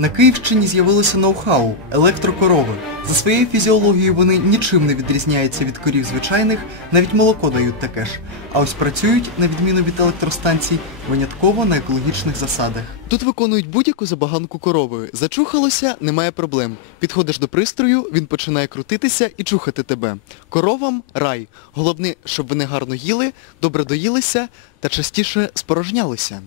На Київщині з'явилося ноу-хау – електрокорови. За своєю фізіологією вони нічим не відрізняються від корів звичайних, навіть молоко дають таке ж. А ось працюють, на відміну від електростанцій, винятково на екологічних засадах. Тут виконують будь-яку забаганку корови. Зачухалося, немає проблем. Підходиш до пристрою, він починає крутитися і чухати тебе. Коровам рай. Головне, щоб вони гарно їли, добре доїлися та частіше спорожнялися.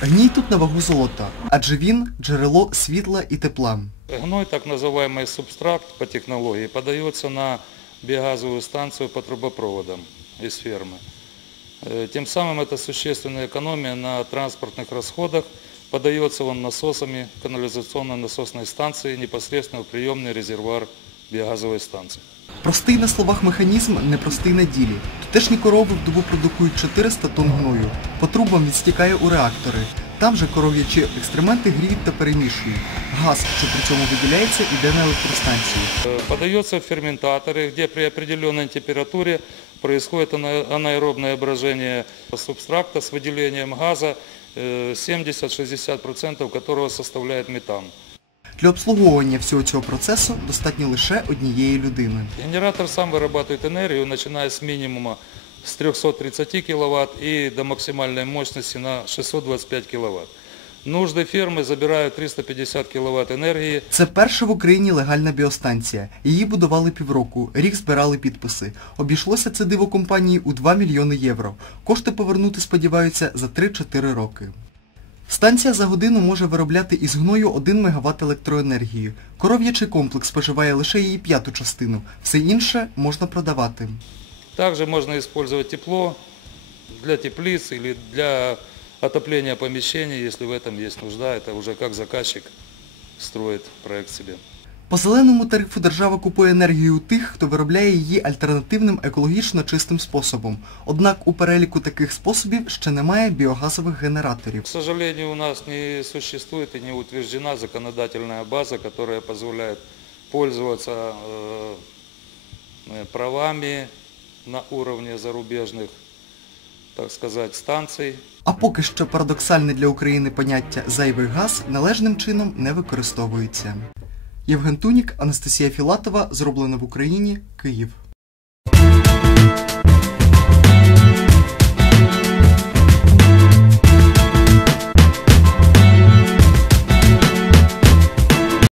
Гній тут на вагу золота, адже він – джерело світла і тепла. Гной, так называемый субстракт по технологии, подается на биогазовую станцию по трубопроводам из фермы. Э, Тем самым это существенная экономия на транспортных расходах. Подается он насосами канализационной насосной станции непосредственно в приемный резервуар биогазовой станции. Простий на словах механізм, непростий на ділі. Тутешні корови в добу продукують 400 тонн гною. По трубам відстікає у реактори. Там же коров'ячі екстременти гріють та перемішують. Газ, що при цьому виділяється, йде на електростанцію. Э, Подается в ферментаторы, где при определенной температуре происходит ана- анаэробное брожение субстракта с выделением газа, э, 70-60% которого составляет метан. Для обслуговування всього цього процесу достатньо лише однієї людини. Генератор сам вырабатывает энергию, начиная с минимума с 330 кВт и до максимальной мощности на 625 кВт. Нужды фермы забирают 350 кВт энергии. Це перша в Україні легальна біостанція. Її будували півроку, рік збирали підписи. Обійшлося це диво компанії у 2 мільйони євро. Кошти повернути сподіваються за 3-4 роки. Станція за годину може виробляти із гною 1 МВт електроенергії. Коров'ячий комплекс споживає лише її п'яту частину. Все інше можна продавати. Також можна використовувати тепло для тепліць або для отоплення поміщення, якщо в цьому є нужда. Це вже як заказчик строїть проєкт себе. По зеленому тарифу держава купує енергію у тих, хто виробляє її альтернативним екологічно чистим способом. Однак у переліку таких способів ще немає біогазових генераторів. К сожалению, у нас не существует и не утверждена законодательная база, которая позволяет пользоваться э, э, правами на уровне зарубежных, так сказать, станций. А поки що парадоксальне для України поняття зайвий газ належним чином не використовується. Євген Тунік, Анастасія Філатова, зроблено в Україні, Київ.